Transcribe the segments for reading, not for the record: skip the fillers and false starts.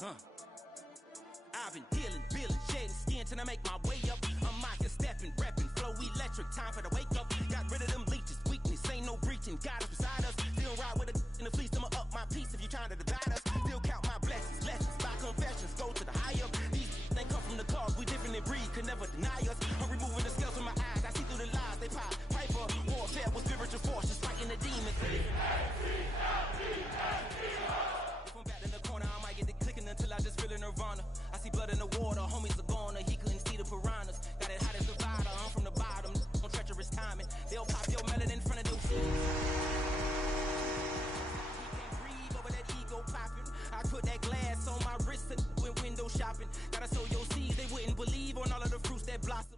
Yeah. I've been dealing, shedding skin till I make my way up. I'm out here stepping, repping, flow electric, time for the wake up. Got rid of them leeches, weakness, ain't no breaching. God is beside us. Still ride with a in the fleece, I'ma up my piece if you trying to divide us. Still count my blessings, lessons, by confessions, go to the higher. These they come from the cause, we different in breed, could never deny us. I'm removing the scales from my eyes, I see through the lies, they pop. Piper, warfare with spiritual forces, fighting the demons. From back in the corner, I might get the clicking until I just feel a nirvana. I see blood in the water, homies are gone, he couldn't see the piranhas. Got it hot as the divider, I'm from the bottom, on treacherous timing. They'll pop your melon in front of those shoes. I put that glass on my wrist and went window shopping. Gotta sow your seeds, they wouldn't believe on all of the fruits that blossom.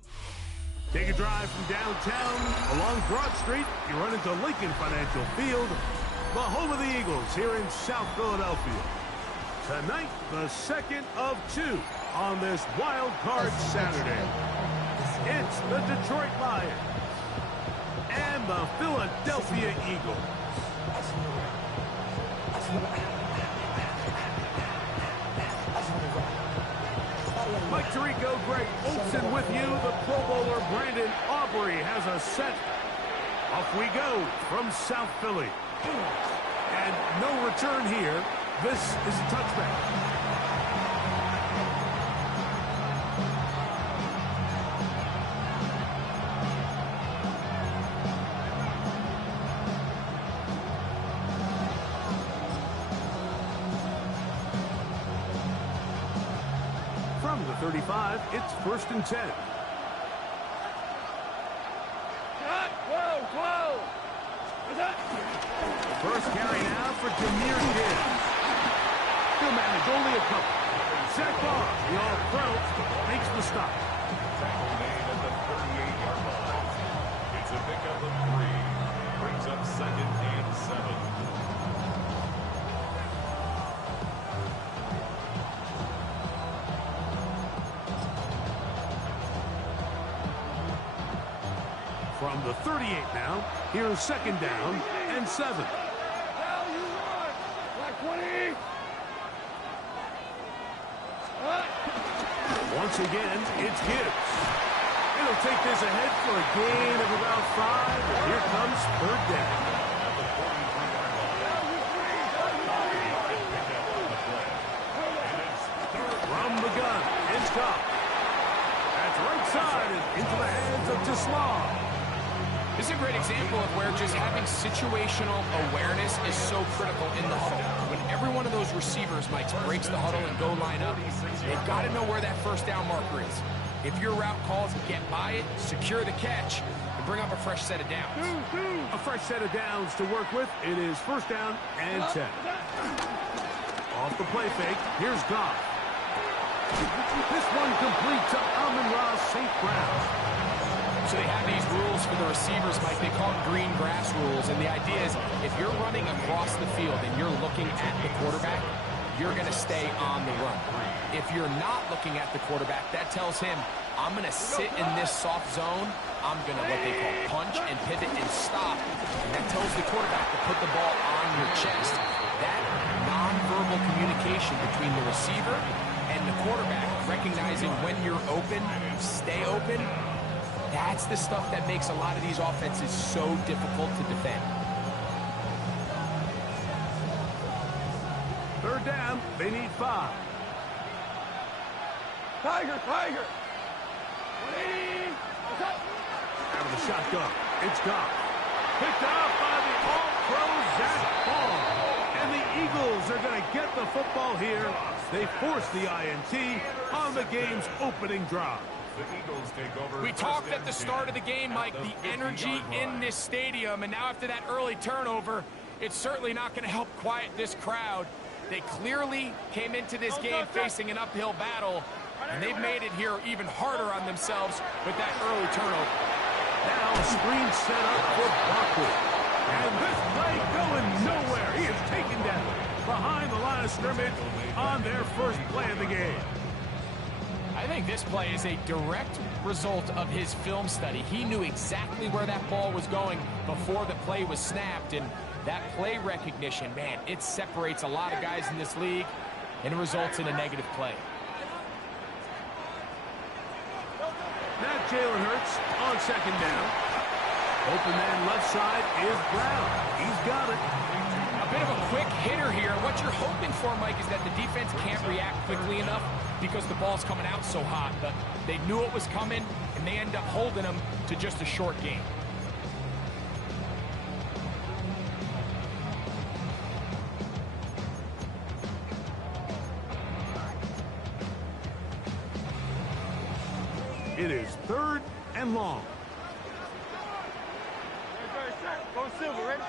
Take a drive from downtown along Broad Street. You run into Lincoln Financial Field, the home of the Eagles here in South Philadelphia. Tonight, the second of two on this wild card Saturday. It's the Detroit Lions and the Philadelphia Eagles. Mike Tirico, Greg Olsen with you. The Pro Bowler Brandon Aubrey has a set. Off we go from South Philly. And no return here. This is a touchback. From the 35, it's 1st and 10. First carry now for Jameer Gibbs. He'll manage only a couple. Zach Barr, the All-Pro, makes the stop. Tackle made at the 38-yard line. It's a pickup of 3. Brings up 2nd and 7. From the 38 now, here's 2nd down and 7. Once again, it's Gibbs. He'll take this ahead for a gain of about 5. And here comes 3rd down. From the gun, it's Cobb. That's right side and into the hands of Tislar. This is a great example of where just having situational awareness is so critical in the huddle. When every one of those receivers, Mike, breaks the huddle and go line up, they've got to know where that 1st down marker is. If your route calls, get by it, secure the catch, and bring up a fresh set of downs. A fresh set of downs to work with. It is 1st down and 10. Off the play fake, here's Goff. This one complete to Amon-Ra St. Brown. So they have these rules for the receivers, Mike. They call them green grass rules. And the idea is if you're running across the field and you're looking at the quarterback, you're going to stay on the run. If you're not looking at the quarterback, that tells him, I'm going to sit in this soft zone. I'm going to what they call punch and pivot and stop. And that tells the quarterback to put the ball on your chest. That nonverbal communication between the receiver and the quarterback, recognizing when you're open, stay open, that's the stuff that makes a lot of these offenses so difficult to defend. 3rd down, they need 5. Tiger! Out of the shotgun, it's Goff. Picked up by the All-Pro Zach Barr. And the Eagles are going to get the football here. They force the INT on the game's opening drive. The Eagles take over. We talked at the start of the game, Mike, the energy in this stadium, and now after that early turnover, it's certainly not going to help quiet this crowd. They clearly came into this game facing an uphill battle, and they've made it here even harder on themselves with that early turnover. Now a screen set up for Barkley. And this play going nowhere. He is taken down behind the line of scrimmage on their first play of the game. I think this play is a direct result of his film study. He knew exactly where that ball was going before the play was snapped, and That play recognition, man, it separates a lot of guys in this league and results in a negative play. Now Jalen Hurts on second down. Open man left side is Brown. He's got it. A bit of a quick hitter here. What you're hoping for, Mike, is that the defense can't react quickly enough because the ball's coming out so hot. But they knew it was coming, and they end up holding them to just a short game. It is 3rd and long. Go Silver, ready?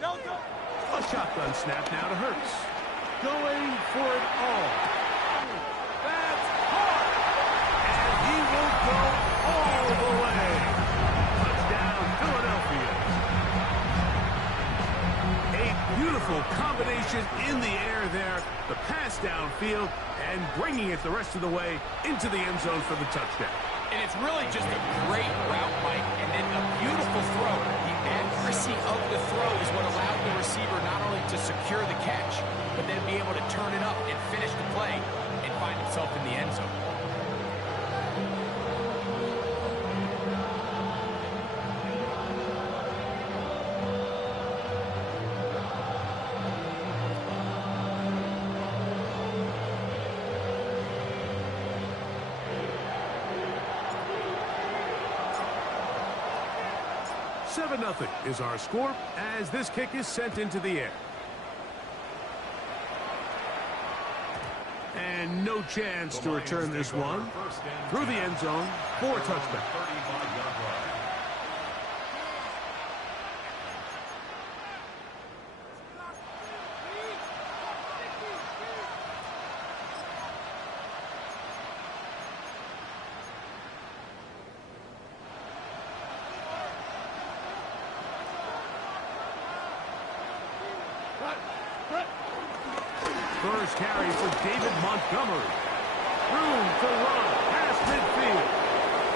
A shotgun snap now to Hurts. Going for it all. That's hard. And he will go all the way. Touchdown, Philadelphia. A beautiful combination in the air there. The pass downfield and bringing it the rest of the way into the end zone for the touchdown. And it's really just a great route, Mike, and then a beautiful throw. The accuracy of the throw is what allowed the receiver not only to secure the catch, but then be able to turn it up and finish the play and find himself in the end zone. Nothing is our score as this kick is sent into the air. And no chance to return this one through the end zone for a touchback. First carry for David Montgomery. Room to run past midfield.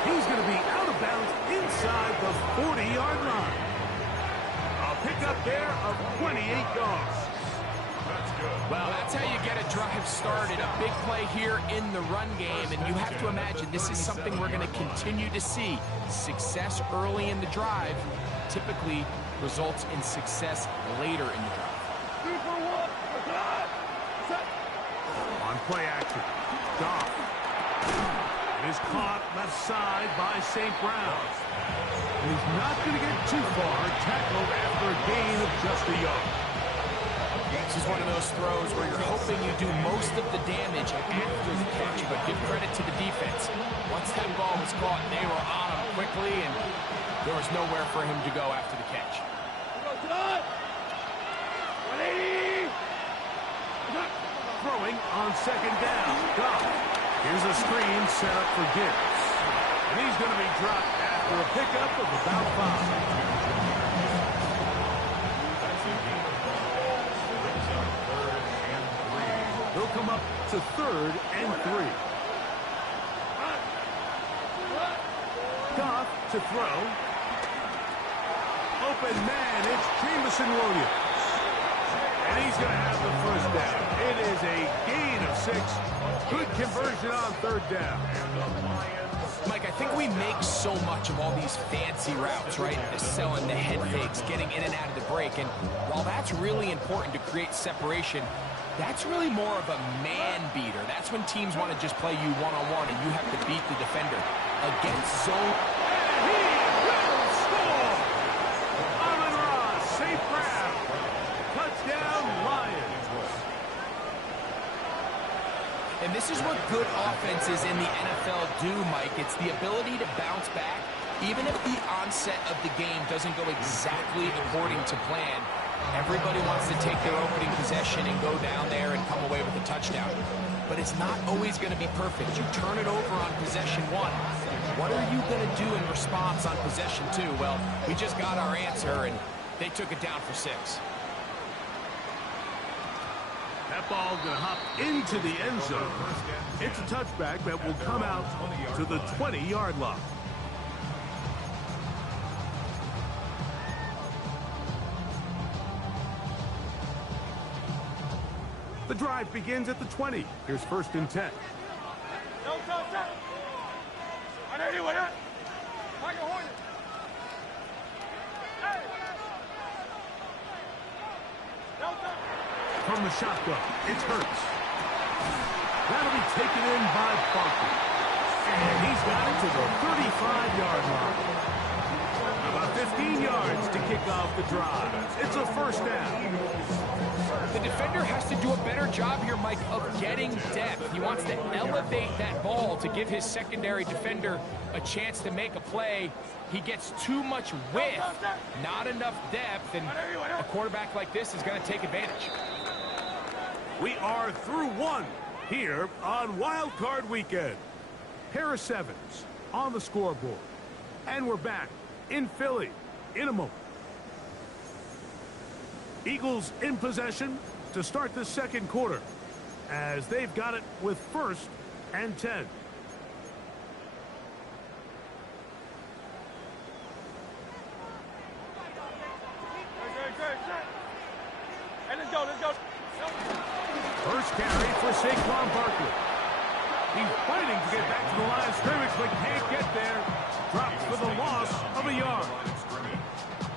He's going to be out of bounds inside the 40-yard line. A pickup there of 28 yards. Well, that's how you get a drive started. A big play here in the run game, and you have to imagine this is something we're going to continue to see. Success early in the drive typically results in success later in the drive. On play action, Goff. It is caught left side by St. Brown. He's not going to get too far, tackled after a gain of just a yard. This is one of those throws where you're hoping you do most of the damage after the catch, but give credit to the defense. Once that ball was caught, they were on him quickly, and there was nowhere for him to go after the catch. Throwing on second down. Goff. Here's a screen set up for Gibbs. And he's going to be dropped after a pickup of about 5. He'll come up to 3rd and 3. Goff to throw. Open man, it's Jamison Williams. And he's going to have the first down. It is a gain of 6. Good conversion on 3rd down. Mike, I think we make so much of all these fancy routes, right? The selling, the head fakes, getting in and out of the break. And while that's really important to create separation, that's really more of a man beater. That's when teams want to just play you one-on-one and you have to beat the defender. Against zone. And he will score! Amon-Ra, St. Brown. Touchdown, Lions. And this is what good offenses in the NFL do, Mike. It's the ability to bounce back, even if the onset of the game doesn't go exactly according to plan. Everybody wants to take their opening possession and go down there and come away with a touchdown. But it's not always going to be perfect. You turn it over on possession 1. What are you going to do in response on possession 2? Well, we just got our answer, and they took it down for 6. That ball going to hop into the end zone. It's a touchback that will come out to the 20-yard line. The drive begins at the 20. Here's 1st and 10. From the shotgun, it's Hurts. That'll be taken in by Barkley. And he's got it to the 35-yard line. About 15 yards to kick off the drive. It's a 1st down. The defender has to do a better job here, Mike, of getting depth. He wants to elevate that ball to give his secondary defender a chance to make a play. He gets too much width, not enough depth, and a quarterback like this is going to take advantage. We are through one here on Wild Card Weekend. Pair of 7s on the scoreboard. And we're back in Philly in a moment. Eagles in possession to start the 2nd quarter as they've got it with 1st and 10. Let's go. First carry for Saquon Barkley. He's fighting to get back to the line of scrimmage, but can't get there. Drops for the loss of a yard.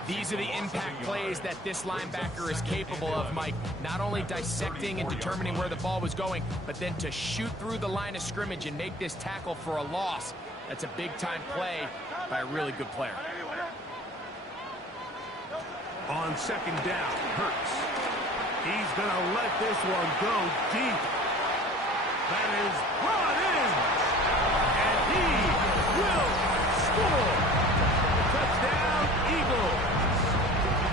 These are the impact plays that this linebacker is capable of, Mike. Not only dissecting and determining where the ball was going, but then to shoot through the line of scrimmage and make this tackle for a loss. That's a big-time play by a really good player. On 2nd down, Hurts. He's going to let this one go deep. That is brought in. And he will score. Touchdown, Eagles.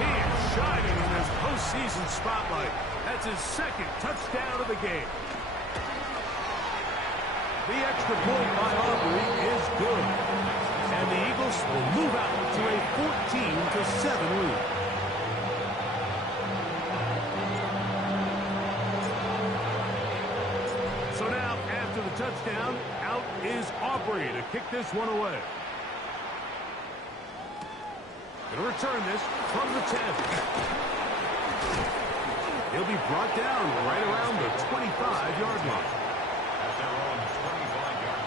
He is shining in this postseason spotlight. That's his 2nd touchdown of the game. The extra point by Aubrey is good. And the Eagles will move out to a 14-7 lead. So now, after the touchdown, out is Aubrey to kick this one away. Going to return this from the 10. He'll be brought down right around the 25-yard line. At their own 25-yard line.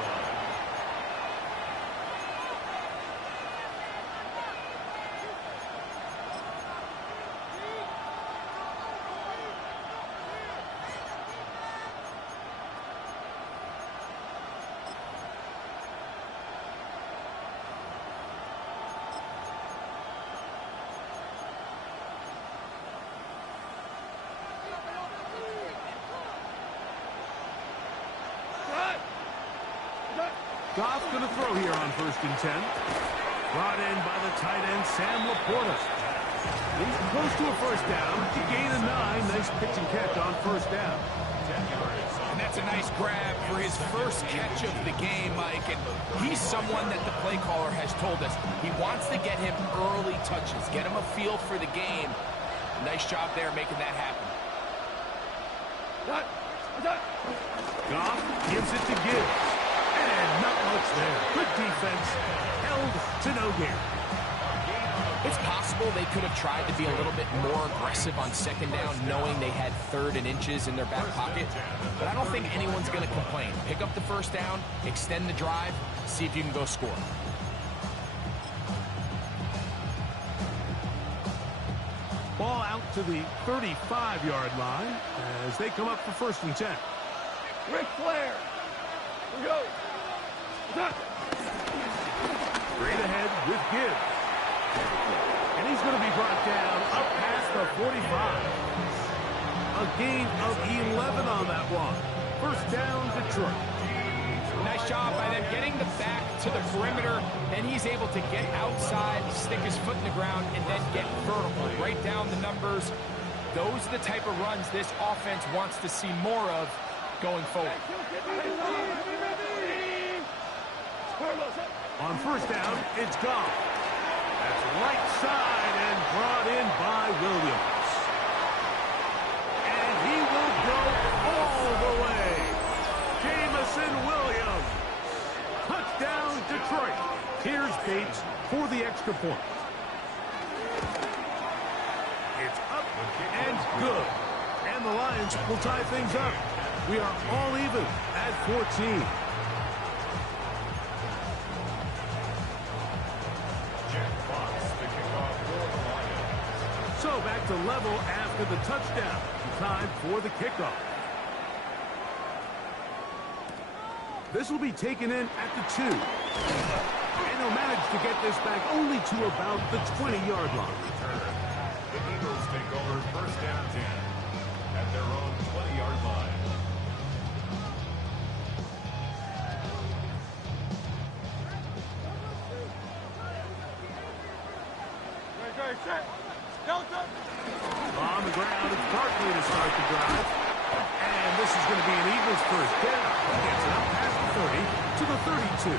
Goff going to throw here on 1st and 10. Brought in by the tight end, Sam Laporta. He's close to a 1st down. Gain of 9. Nice pitch and catch on 1st down. And that's a nice grab for his first catch of the game, Mike. And he's someone that the play caller has told us he wants to get him early touches, get him a feel for the game. Nice job there making that happen. Goff gives it to Gibbs. And not much there. Good defense. Held to no gain. It's possible they could have tried to be a little bit more aggressive on 2nd down, knowing they had 3rd and inches in their back pocket. But I don't think anyone's going to complain. Pick up the 1st down, extend the drive, see if you can go score. Ball out to the 35-yard line as they come up for 1st and 10. Ric Flair. Here we go. Straight ahead with Gibbs. And he's going to be brought down up past the 45. A gain of 11 on that one. 1st down, Detroit. Nice job by them getting the back to the perimeter. Then he's able to get outside, stick his foot in the ground, and then get vertical. Right down the numbers. Those are the type of runs this offense wants to see more of going forward. On 1st down, it's Goff. That's right side and brought in by Williams. And he will go all the way. Jamison Williams. Touchdown, Detroit. Here's Bates for the extra point. It's up and good. And time, the Lions will tie things up. We are all even at 14. So back to level after the touchdown. Time for the kickoff. This will be taken in at the 2. And they'll manage to get this back only to about the 20-yard line. The Eagles take over first down 10 at their own 20-yard line. On the ground, it's Barkley to start the drive. And this is going to be an Eagles first down. He gets it up past the 30 to the 32.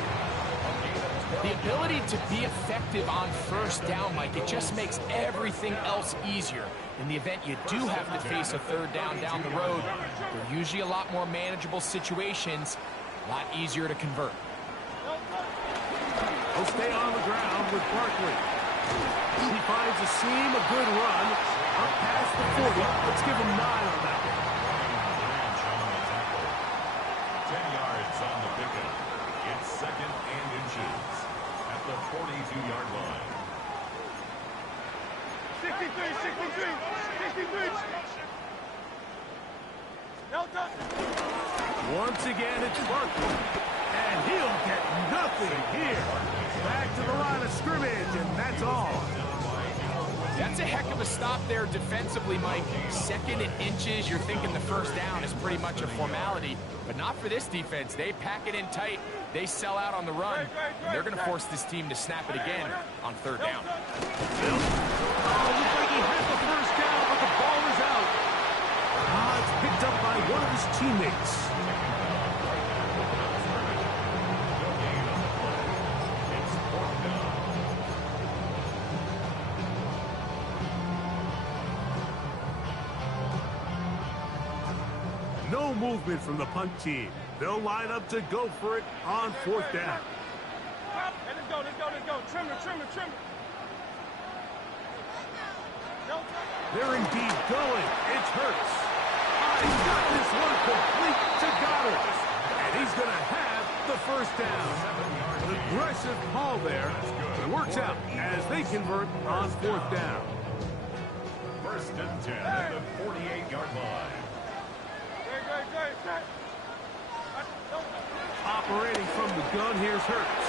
The ability to be effective on first down, Mike, it just makes everything else easier. In the event you do have to face a third down the road, they're usually a lot more manageable situations, a lot easier to convert. He'll stay on the ground with Barkley. He finds a seam, a good run, up past the 40. Let's give him 9 on that one. 10 yards on the pickup. It's second and inches at the 42-yard line. 63. Once again, it's Barkley. And he'll get nothing here. Back to the line of scrimmage, and that's all. That's a heck of a stop there defensively, Mike. Second and inches, you're thinking the first down is pretty much a formality, but not for this defense. They pack it in tight. They sell out on the run. And they're going to force this team to snap it again on third down. Oh, looks like he had the first down, but the ball is out. It's picked up by one of his teammates. No movement from the punt team. They'll line up to go for it on fourth down. Let's go. Trimmer. They're indeed going. It's Hurts. He's got this one complete to Goddard. And he's going to have the first down. An aggressive call there. It works out as they convert on fourth down. First and 10 at the 48-yard line. Operating from the gun, here's Hurts.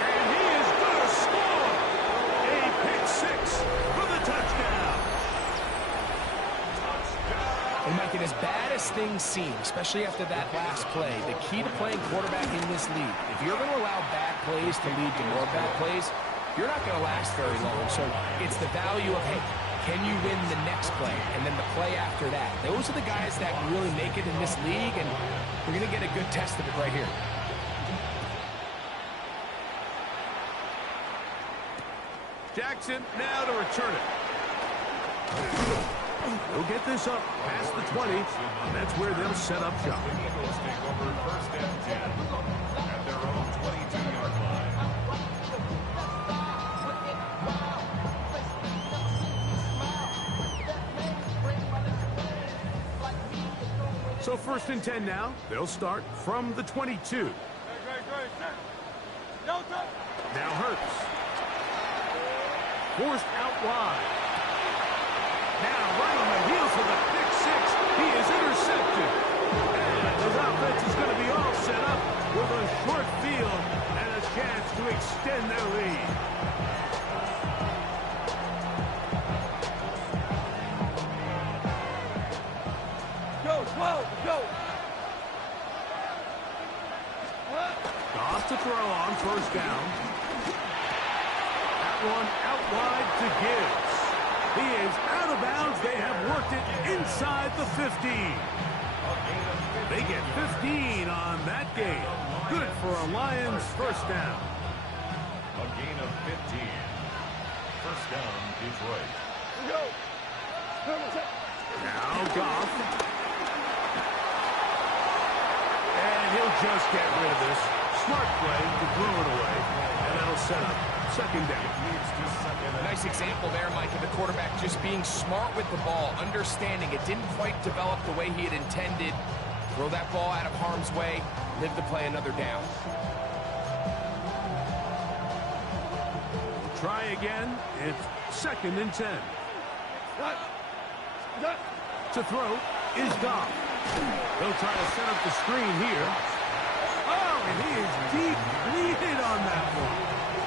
And he is going to score! A pick six for the touchdown. And Mike, and as bad as things seem, especially after that last play, the key to playing quarterback in this league, if you're going to allow bad plays to lead to more bad plays, you're not going to last very long. So it's the value of, hey, can you win the next play? And then the play after that. Those are the guys that really make it in this league, and we're going to get a good test of it right here. Jackson now to return it. They'll get this up past the 20, and that's where they'll set up shop. The Eagles take over first and 10 at their own 22-yard line. So first and 10 now. They'll start from the 22. Now Hurts. Forced out wide. Now right on the heels of the pick six, he is intercepted. And his offense is going to be all set up with a short field and a chance to extend their lead. Go. Off to throw on first down. That one out wide to Gibbs. He is out of bounds. They have worked it inside the 15. They get 15 on that game. Good for a Lions first down. A gain of 15. First down, Detroit. Now Goff. And he'll just get rid of this. Smart play to throw it away, and that'll set up second down. Nice example there, Mike, of the quarterback just being smart with the ball, understanding it didn't quite develop the way he had intended. Throw that ball out of harm's way, live to play another down. Try again. It's 2nd and 10. To throw is Goff. They'll try to set up the screen here. Oh, and he is deep leaded on that one.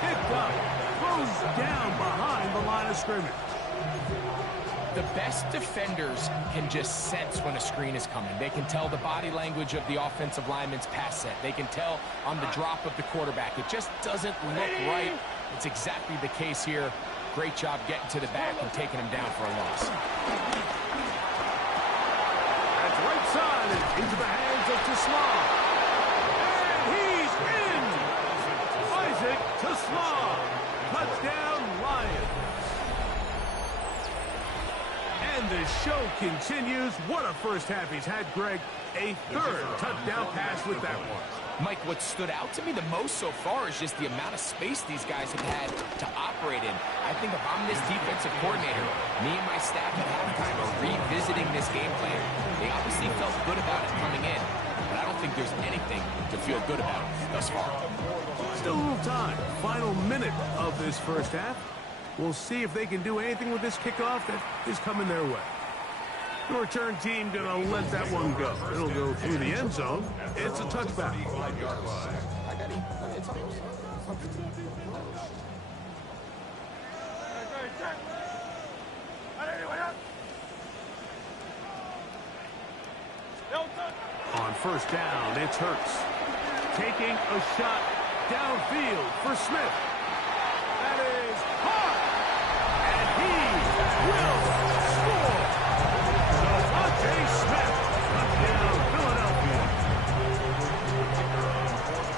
Picked up, throws down behind the line of scrimmage. The best defenders can just sense when a screen is coming. They can tell the body language of the offensive lineman's pass set. They can tell on the drop of the quarterback. It just doesn't look right. It's exactly the case here. Great job getting to the back and taking him down for a loss. That's right side and into the hands of Tesla. And he's in! Isaac Tesla. Touchdown, Lions. And the show continues. What a first half he's had, Greg. A 3rd touchdown pass with that one. Mike, what stood out to me the most so far is just the amount of space these guys have had to operate in. I think if I'm this defensive coordinator, me and my staff at halftime are revisiting this game plan. They obviously felt good about it coming in, but I don't think there's anything to feel good about thus far. Still a little time. Final minute of this first half. We'll see if they can do anything with this kickoff that is coming their way. The return team going to let that one go. It'll go through the end zone. It's a touchback. On first down, it's Hurts. Taking a shot downfield for Smith. That is hard. And he will score. Devontae Smith, touchdown, Philadelphia.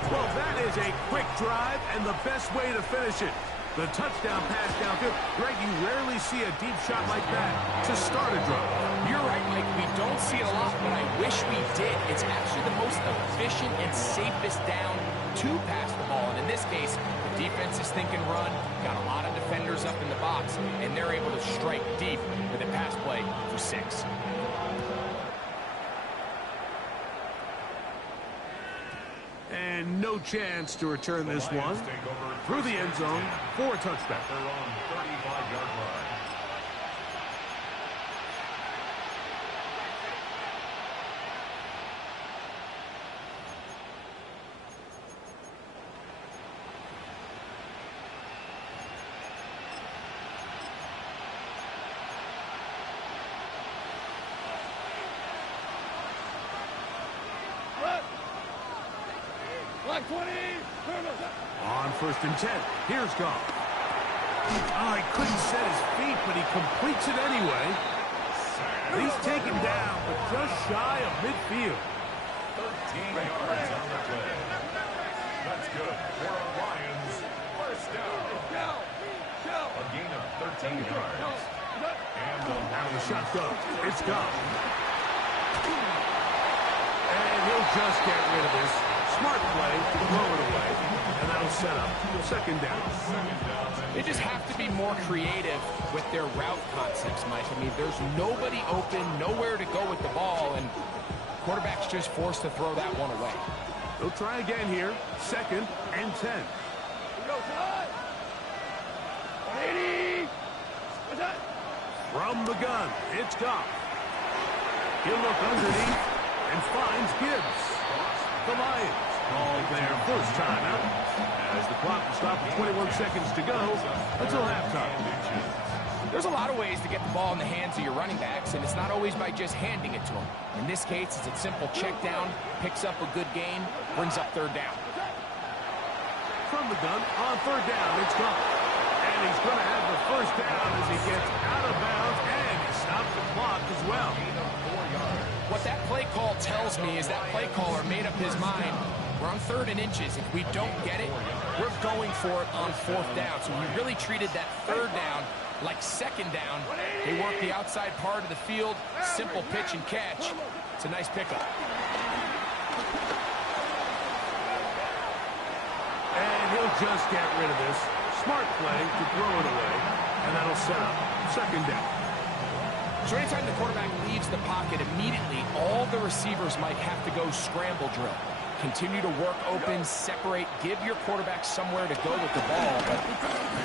Well, that is a quick drive and the best way to finish it. The touchdown pass downfield. Greg, you rarely see a deep shot like that to start a drive. You're right, Mike. We don't see it a lot, but I wish we did. It's actually the most efficient and safest down to pass the ball. And in this case, the defense is thinking run, got a lot of defenders up in the box, and they're able to strike deep with a pass play for 6. And no chance to return this one through the end zone for a touchback. They're on 35-yard line. On first and 10, here's Goff. Oh, he couldn't set his feet, but he completes it anyway. He's taken down, but just shy of midfield. 13 yards on the play. That's good for a Lions first down. A gain of 13 yards. And Out of the shotgun, it's Goff. And he'll just get rid of this. Smart play to throw it away, and that'll set up second down. They just have to be more creative with their route concepts, Mike. I mean, there's nobody open, nowhere to go with the ball, and quarterback's just forced to throw that one away. They'll try again here, 2nd and 10. From the gun, it's Goff. He'll look underneath and finds Gibbs. The Lions call their first timeout as the clock will stop with 21 seconds to go until halftime. There's a lot of ways to get the ball in the hands of your running backs, and it's not always by just handing it to them. In this case, it's a simple check down, picks up a good gain, brings up 3rd down. From the gun, on 3rd down, it's Goff. And he's going to have the first down as he gets out of bounds, and he stops the clock as well. What that play call tells me is that play caller made up his mind. We're on 3rd and inches. If we don't get it, we're going for it on 4th down. So he really treated that 3rd down like 2nd down. They work the outside part of the field, simple pitch and catch. It's a nice pickup. just get rid of this. Smart play to throw it away, and that'll set up second down. So anytime the quarterback leaves the pocket, immediately all the receivers might have to go scramble drill. Continue to work open, separate, give your quarterback somewhere to go with the ball. But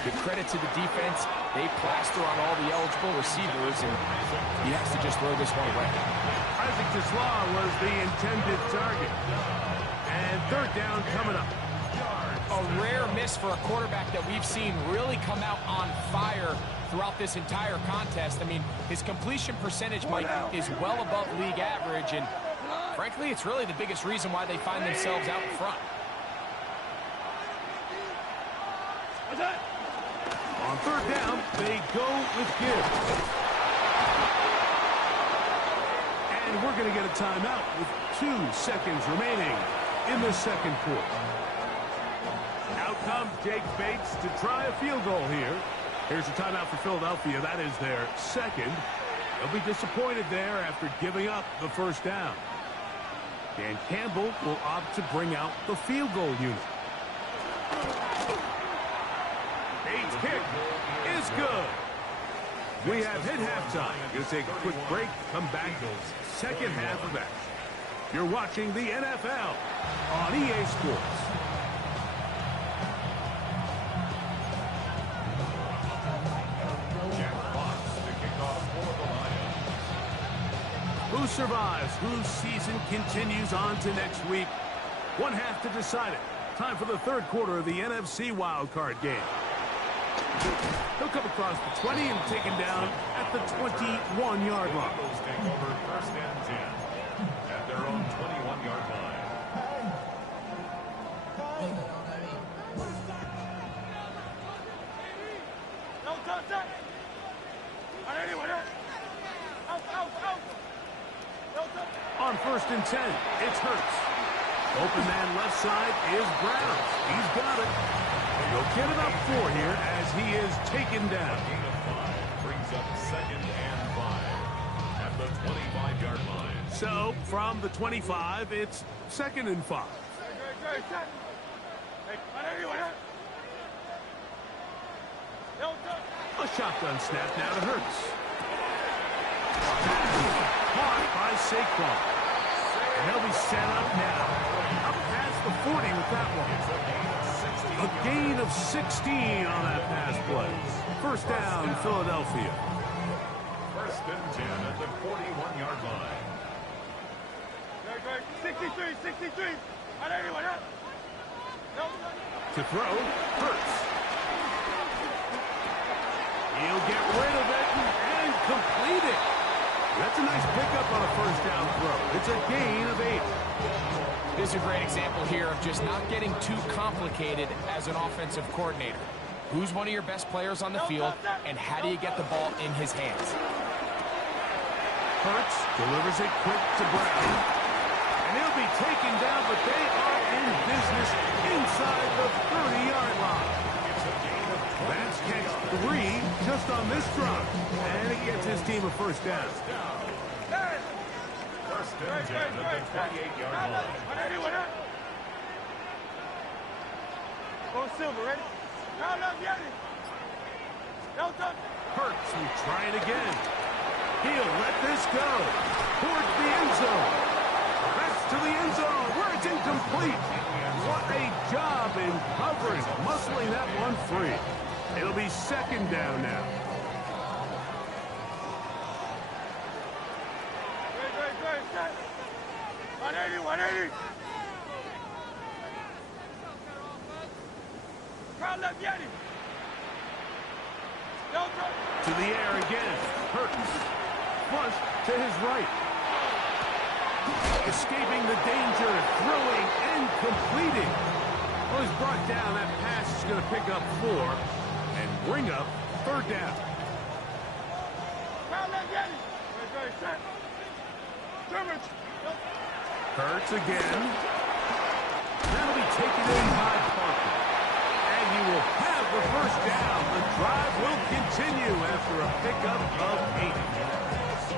give credit to the defense. They plaster on all the eligible receivers, and he has to just throw this one away. Isaac Tisla was the intended target. And third down coming up. A rare miss for a quarterback that we've seen really come out on fire throughout this entire contest. I mean, his completion percentage, Mike, is well above league average, and frankly, it's really the biggest reason why they find themselves out in front. On third down, they go with Gibbs. And we're going to get a timeout with 2 seconds remaining in the second quarter. Out comes Jake Bates to try a field goal here. Here's a timeout for Philadelphia. That is their second. They'll be disappointed there after giving up the first down. Dan Campbell will opt to bring out the field goal unit. Bates' kick is good. We have hit halftime. Going to take a quick break. Come back. Second half of action. You're watching the NFL on EA Sports. Who survives? Whose season continues on to next week? One half to decide it. Time for the third quarter of the NFC wildcard game. He'll come across the 20 and taken down at the 21-yard line. Eagles take over first and 10 at their own 21-yard line. On first and 10, it's Hurts. Open man left side is Brown. He's got it. He'll get it up 4 here as he is taken down. Gain of 5 brings up second and 5 at the 25-yard line. So from the 25, it's second and 5. A shotgun snap now to Hurts. Caught by Saquon. And they'll be set up now. Up past the 40 with that one. A gain of 16 on that pass play. First down, Philadelphia. First and 10 at the 41-yard line. 63. To throw, Hurts. He'll get rid of it and complete it. That's a nice pickup on a first down throw. It's a gain of 8. This is a great example here of just not getting too complicated as an offensive coordinator. Who's one of your best players on the field, and how do you get the ball in his hands? Hurts delivers it quick to Brown. And he'll be taken down, but they are in business inside the 30-yard line. That's catch 3 just on this drive. And it gets his team a first down. First and 10 at the 28-yard line. Go Silver, ready? Hurts will try it again. He'll let this go towards the end zone. That's to the end zone where it's incomplete. What a job in covering, muscling that one free. It'll be second down now. Great. 180. Crowd left Yeti. To the air again. Hurts. Flush to his right. Escaping the danger, throwing and completing. Well, he's brought down. That pass is going to pick up 4 and bring up third down. Hurts again. That'll be taken in by Parker. And he will have the first down. The drive will continue after a pickup of 8.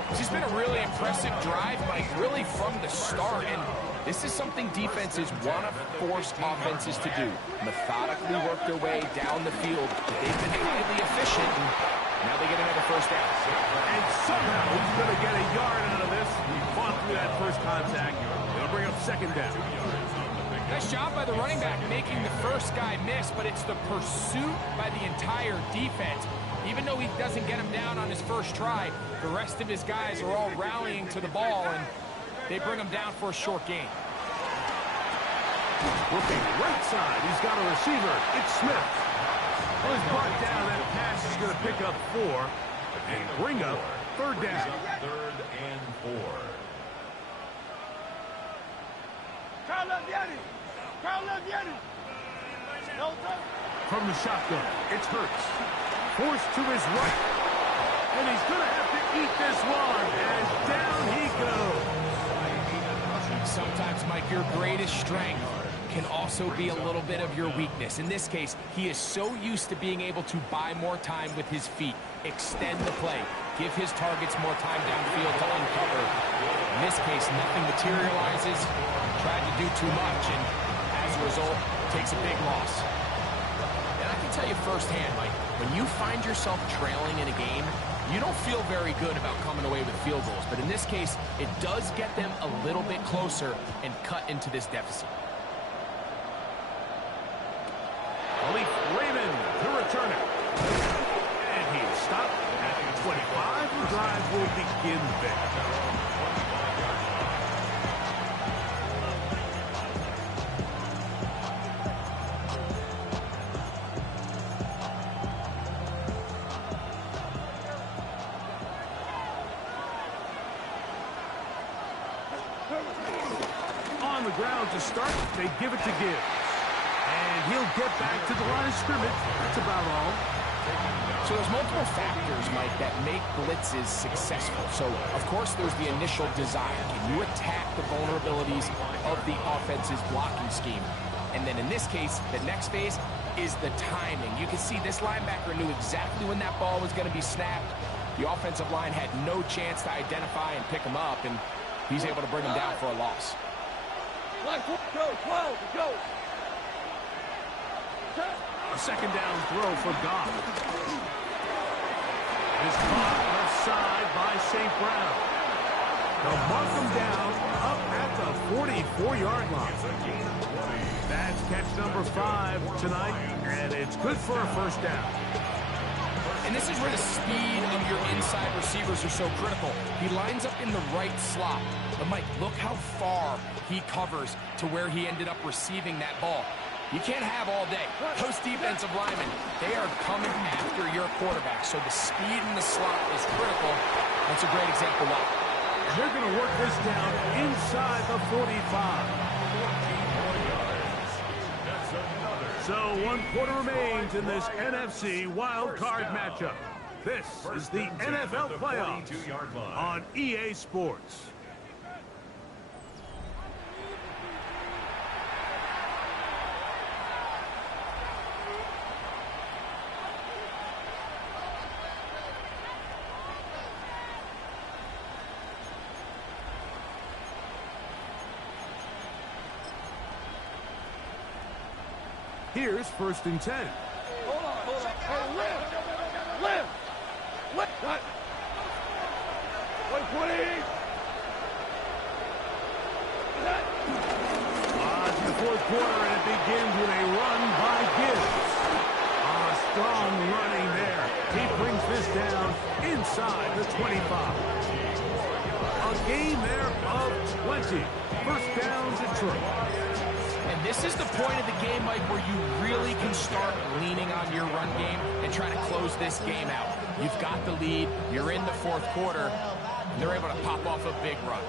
This has been a really impressive drive, Mike, really from the start. And This is something defenses want to force offenses to do. Methodically work their way down the field. They've been highly efficient, and now they get another first down. And somehow he's going to get a yard out of this. He fought through that first contact. They'll bring up second down. Nice job by the running back making the first guy miss, but it's the pursuit by the entire defense. Even though he doesn't get him down on his first try, the rest of his guys are all rallying to the ball, and they bring him down for a short gain. Looking right side, he's got a receiver. It's Smith. Well, he's brought down. That pass is going to pick up 4 and bring up third down. 3rd and 4. From the shotgun, it's Hurts. Forced to his right. And he's going to have to eat this one. And down he goes. Sometimes, Mike, your greatest strength can also be a little bit of your weakness. In this case, he is so used to being able to buy more time with his feet, extend the play, give his targets more time downfield to uncover. In this case, nothing materializes, tried to do too much, and as a result, takes a big loss. And I can tell you firsthand, Mike, when you find yourself trailing in a game, you don't feel very good about coming away with field goals. But in this case, it does get them a little bit closer and cut into this deficit. Malik Raymond to return it. And he's stopped at 25. The drive will begin there. On the ground to start, they give it to Gibbs. And he'll get back to the line of scrimmage. That's about all. So there's multiple factors, Mike, that make blitzes successful. So, of course, there's the initial design. Can you attack the vulnerabilities of the offense's blocking scheme? And then in this case, the next phase is the timing. You can see this linebacker knew exactly when that ball was going to be snapped. The offensive line had no chance to identify and pick him up, and he's able to bring him down for a loss. Go. A second down throw for Goff. Is caught left side by St. Brown. They'll mark him down up at the 44-yard line. That's catch number 5 tonight, and it's good for a first down. And this is where the speed of your inside receivers are so critical. He lines up in the right slot. But, Mike, look how far he covers to where he ended up receiving that ball. You can't have all day. Those defensive linemen, they are coming after your quarterback. So the speed in the slot is critical. That's a great example why. They're going to work this down inside the 45. So 1 quarter remains in this NFC wild card matchup. This is the NFL playoffs on EA Sports. Here's 1st and 10. Hold on. Hey, lift. What? Wait, 20. It's the 4th quarter, and it begins with a run by Gibbs. Strong running there. He brings this down inside the 25. A gain there of 20. First down Detroit. And this is the point of the game, Mike, where you really can start leaning on your run game and try to close this game out. You've got the lead, you're in the 4th quarter, and they're able to pop off a big run.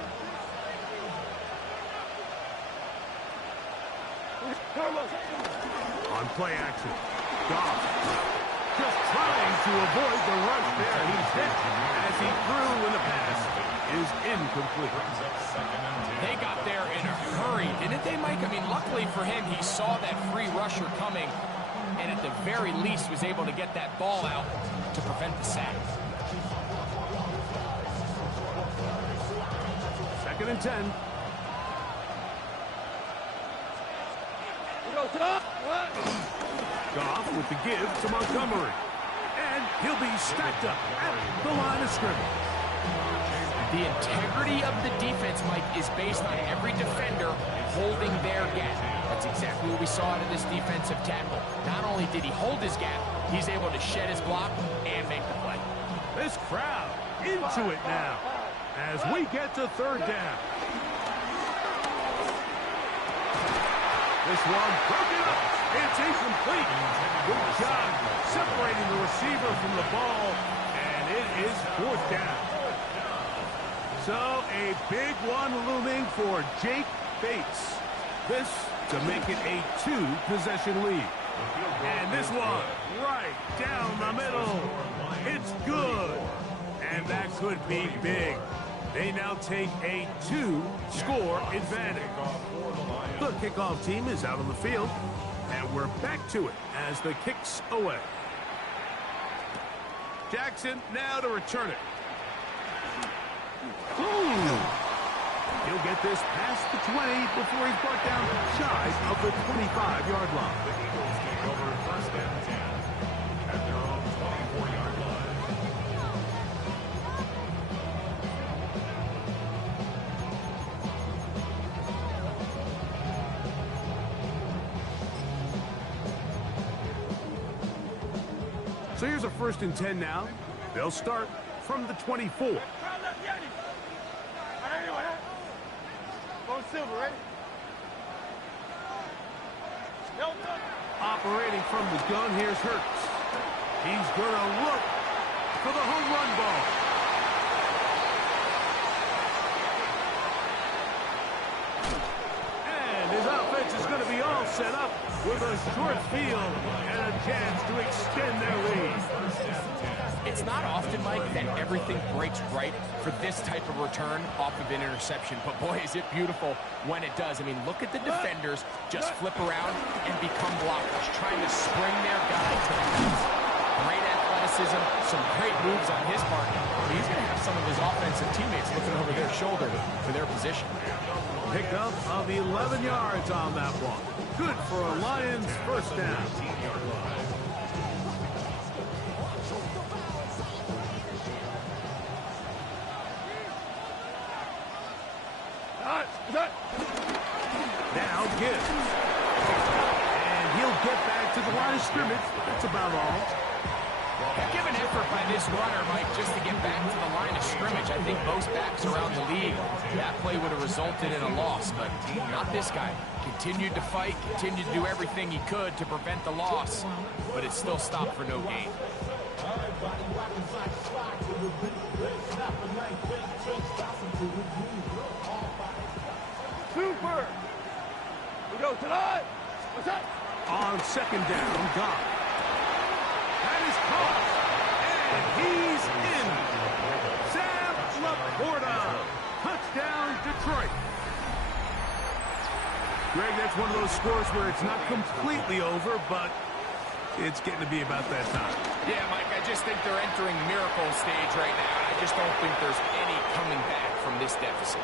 On play action, Goff just trying to avoid the rush there. He's hit as he threw when the pass is incomplete. They got there in a hurry, didn't they, Mike? I mean, luckily for him, he saw that free rusher coming, and at the very least was able to get that ball out to prevent the sack. 2nd and 10. Goff with the give to Montgomery. And he'll be stacked up at the line of scrimmage. The integrity of the defense, Mike, is based on every defender holding their gap. That's exactly what we saw out of this defensive tackle. Not only did he hold his gap, he's able to shed his block and make the play. This crowd into it now as we get to third down. This one broken up. It's incomplete. Good job separating the receiver from the ball, and it is fourth down. So a big one looming for Jake Bates. This to make it a two-possession lead. And this one right down the middle. It's good. And that could be big. They now take a two-score advantage. The kickoff team is out on the field. And we're back to it as the kick's away. Jackson now to return it. He'll get this past the 20 before he's brought down shy of the 25-yard line. The Eagles take over first and 10 at their own 24-yard line. So here's a first and 10 now. They'll start from the 24. Operating from the gun, here's Hurts. He's going to look for the home run ball. And his offense is going to be all set up with a short field and a chance to extend their lead. It's not often, Mike, that everything breaks right for this type of return off of an interception. But, boy, is it beautiful when it does. I mean, look at the defenders just flip around and become blockers, trying to spring their guy to the house. Great athleticism, some great moves on his part. He's going to have some of his offensive teammates looking over their shoulder for their position. Pickup of 11 yards on that one. Good for a Lions first down. Now Gibbs. And he'll get back to the line of scrimmage. That's about all. Give an effort by this runner, Mike, just to get back to the line of scrimmage. I think most backs around the league, that play would have resulted in a loss, but not this guy. Continued to fight, continued to do everything he could to prevent the loss, but it still stopped for no gain. Super! We go tonight! What's up? On second down, Goff. That is caught. And he's in. Sam Laporta. Touchdown, Detroit. Greg, that's one of those scores where it's not completely over, but it's getting to be about that time. Yeah, Mike, I just think they're entering miracle stage right now. I just don't think there's any coming back from this deficit.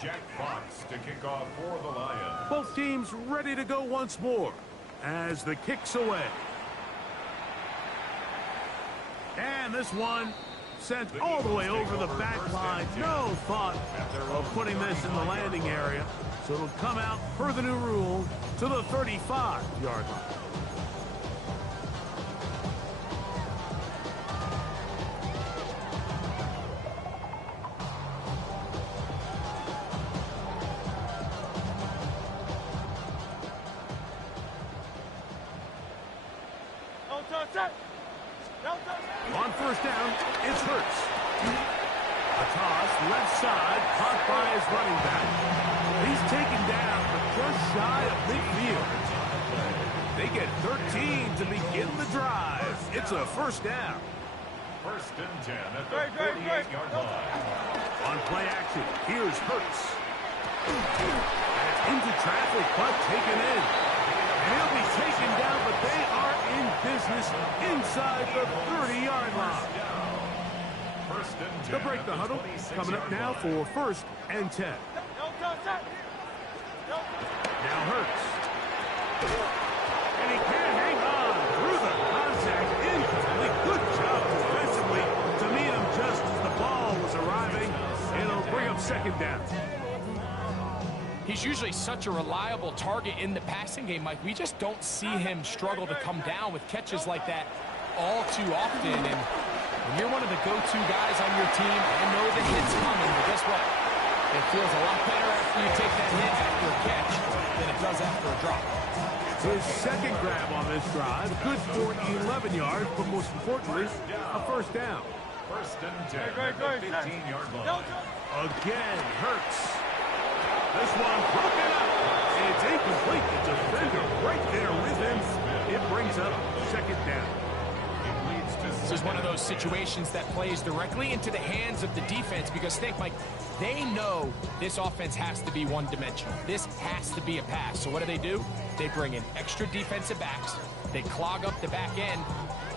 Jack Fox to kick off for the Lions. Both teams ready to go once more as the kick's away. And this one sent all the way over the back line. No thought of putting this in the landing area. So it'll come out per the new rule to the 35-yard line. On first down, it's Hurts. A toss, left side, caught by his running back. He's taken down, but just shy of midfield. They get 13 to begin the drive. It's a first down. First and 10 at the 48-yard line. On play action, here's Hurts. And it's into traffic, but taken in. And he'll be taken down, but they are in business inside the 30-yard line. They'll break the huddle. Coming up now for 1st and 10. Now Hurts. And he can't hang on through the contact. Incomplete. Good job defensively to meet him just as the ball was arriving. It'll bring up 2nd down. He's usually such a reliable target in the passing game, Mike. We just don't see him struggle to come down with catches like that all too often. And when you're one of the go-to guys on your team, I know the hit's coming, but guess what? It feels a lot better after you take that hit after a catch than it does after a drop. His 2nd grab on this drive, good for 11 yards, but most importantly, a 1st down. 1st and 10, 15-yard line. Again, Hurts. This one broken up. It's incomplete. The defender right there with him. It brings up 2nd down. This is one of those situations that plays directly into the hands of the defense because think, Mike, they know this offense has to be one-dimensional. This has to be a pass. So what do? They bring in extra defensive backs. They clog up the back end.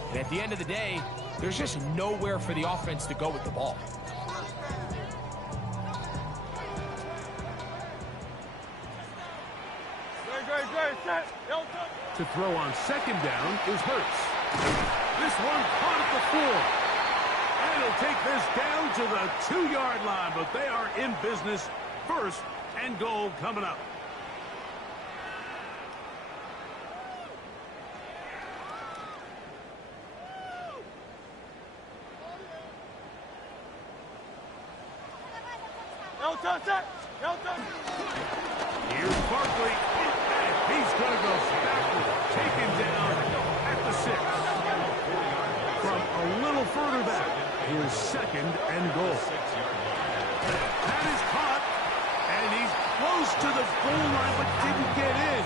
And at the end of the day, there's just nowhere for the offense to go with the ball. To throw on 2nd down is Hurts. This one caught at the 4. And he'll take this down to the 2-yard line, but they are in business. 1st and goal coming up. Here's Barkley. He's going to go backward. Taken down at the 6. From a little further back, here's 2nd and goal. That is caught, and he's close to the goal line, but didn't get in.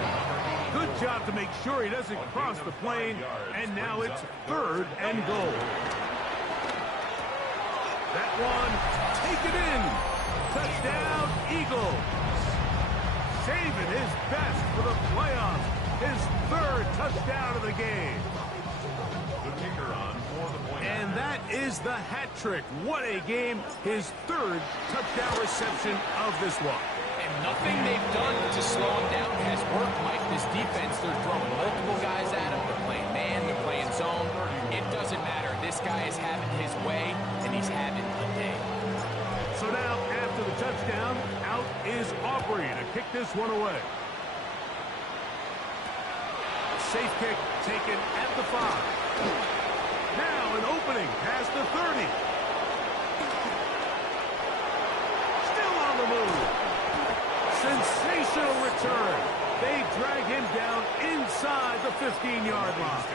Good job to make sure he doesn't cross the plane, and now it's 3rd and goal. That one, take it in. Touchdown, Eagles. Saving his best for the playoffs. His 3rd touchdown of the game. The kicker on for the point. And that is the hat trick. What a game. His 3rd touchdown reception of this one. And nothing they've done to slow him down has worked, Mike. This defense, they're throwing multiple guys at him. They're playing man, they're playing zone. It doesn't matter. This guy is having his way, and he's having a day. So now, after the touchdown, out is Aubrey to kick this one away. A safe kick taken at the 5. Now an opening past the 30. Still on the move. Sensational return. They drag him down inside the 15-yard line.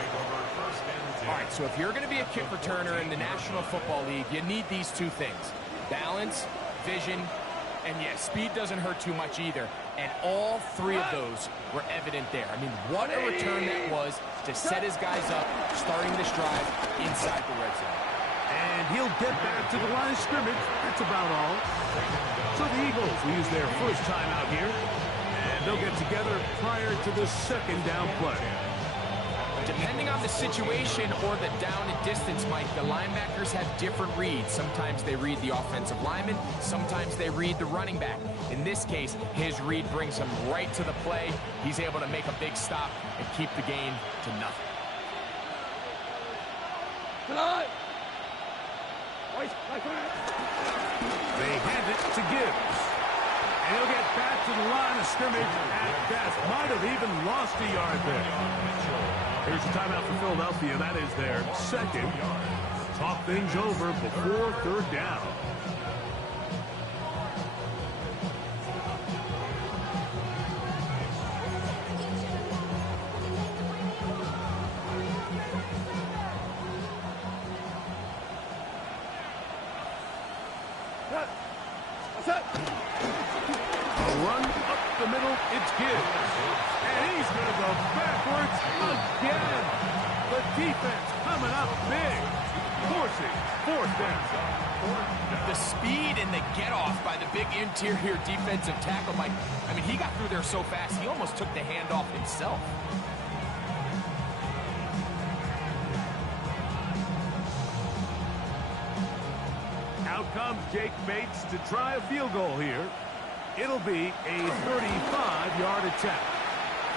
All right, so if you're going to be a kick returner in the National Football League, you need these 2 things. Balance, vision, and yes, speed doesn't hurt too much either. And all 3 of those were evident there. I mean, what a return that was to set his guys up, starting this drive inside the red zone. And he'll get back to the line of scrimmage. That's about all. So the Eagles will use their 1st time out here. And they'll get together prior to the 2nd down play. Depending on the situation or the down and distance, Mike, the linebackers have different reads. Sometimes they read the offensive lineman. Sometimes they read the running back. In this case, his read brings him right to the play. He's able to make a big stop and keep the gain to nothing. They hand it to Gibbs. And he'll get back to the line of scrimmage at best. Might have even lost a yard there. Here's a timeout for Philadelphia. That is their 2nd. Talk things over before 3rd down. A run up the middle, it's Gibbs. And he's going to go backwards again. The defense coming up big. forcing fourth down. The speed and the get-off by the big interior defensive tackle, Mike. I mean, he got through there so fast, he almost took the handoff himself. Out comes Jake Bates to try a field goal here. It'll be a 35-yard attempt.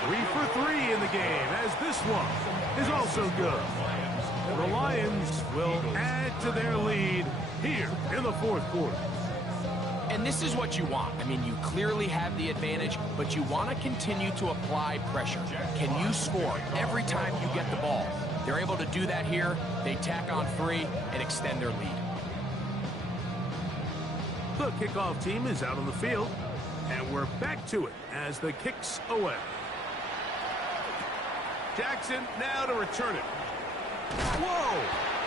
3 for 3 in the game, as this one is also good. The Lions will add to their lead here in the fourth quarter. And this is what you want. I mean, you clearly have the advantage, but you want to continue to apply pressure. Can you score every time you get the ball? They're able to do that here. They tack on 3 and extend their lead. The kickoff team is out on the field, and we're back to it as the kick's away. Jackson now to return it. Whoa!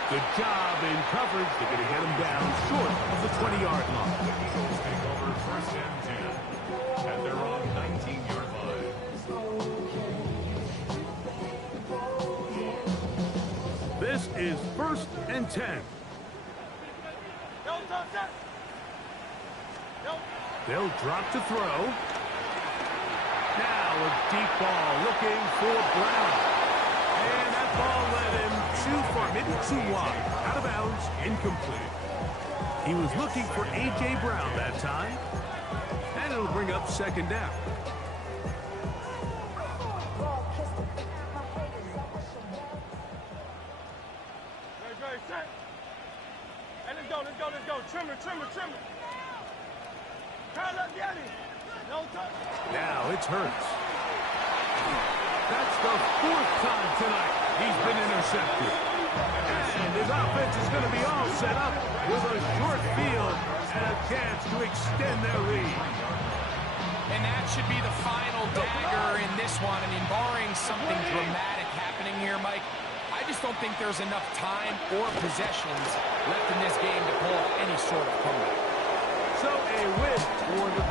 Good job in coverage. They're going to get him down short of the 20-yard line. The Eagles take over first and 10 at their own 19-yard line. This is first and 10. They'll drop to throw. Now a deep ball looking for Brown. And that ball led him too far, maybe too wide. Out of bounds, incomplete. He was looking for A.J. Brown that time. And it'll bring up second down. Ready, set. Hey, let's go. Trim it. Now it's Hurts. That's the 4th time tonight he's been intercepted. And his offense is going to be all set up with a short field and a chance to extend their lead. And that should be the final dagger in this one. I mean, barring something dramatic happening here, Mike, I just don't think there's enough time or possessions left in this game to pull off any sort of comeback. So a win for the